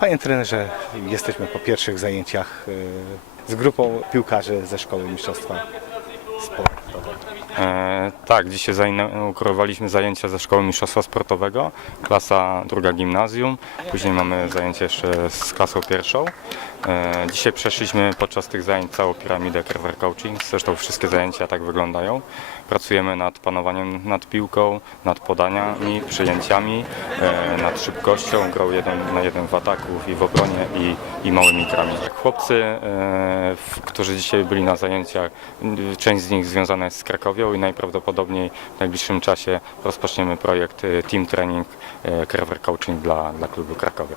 Panie trenerze, jesteśmy po pierwszych zajęciach e, z grupą piłkarzy ze Szkoły Mistrzostwa Sportu. E, tak, dzisiaj zainaugurowaliśmy zajęcia ze Szkoły Mistrzostwa Sportowego, klasa druga gimnazjum. Później mamy zajęcia jeszcze z klasą pierwszą. E, dzisiaj przeszliśmy podczas tych zajęć całą piramidę Carver Coaching. Zresztą wszystkie zajęcia tak wyglądają. Pracujemy nad panowaniem nad piłką, nad podaniami, przyjęciami, e, nad szybkością, grą jeden na jeden w ataku i w obronie i, i małymi grami. Chłopcy, e, którzy dzisiaj byli na zajęciach, część z nich związana jest z Krakowią i najprawdopodobniej w najbliższym czasie rozpoczniemy projekt e, Team Training Carver Coaching dla, dla klubu Krakowia.